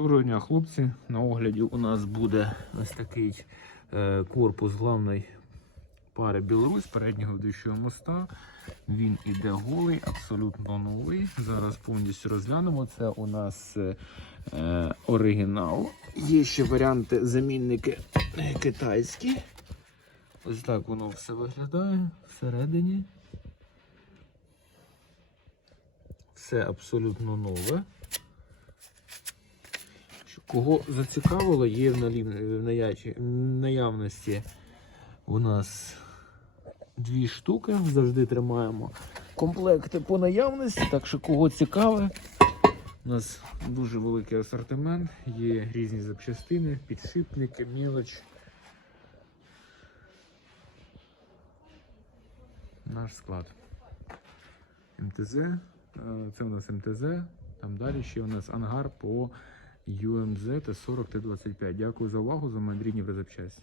Доброго дня, хлопці. На огляді у нас буде ось такий е, корпус главної пари Білорусь переднього ведучого моста. Він іде голий, абсолютно новий. Зараз повністю розглянемо. Це у нас е, е, оригінал. Є ще варіанти замінники е, китайські. Ось так воно все виглядає всередині. Все абсолютно нове. Кого зацікавило, є в наявності у нас дві штуки. Завжди тримаємо комплекти по наявності. Так що кого цікаве, у нас дуже великий асортимент, є різні запчастини, підшипники, мілоч. Наш склад. МТЗ, е, це у нас МТЗ, там далі ще у нас ангар по UMZ Т40 Т25. Дякую за увагу, за мандрівні в запчасті.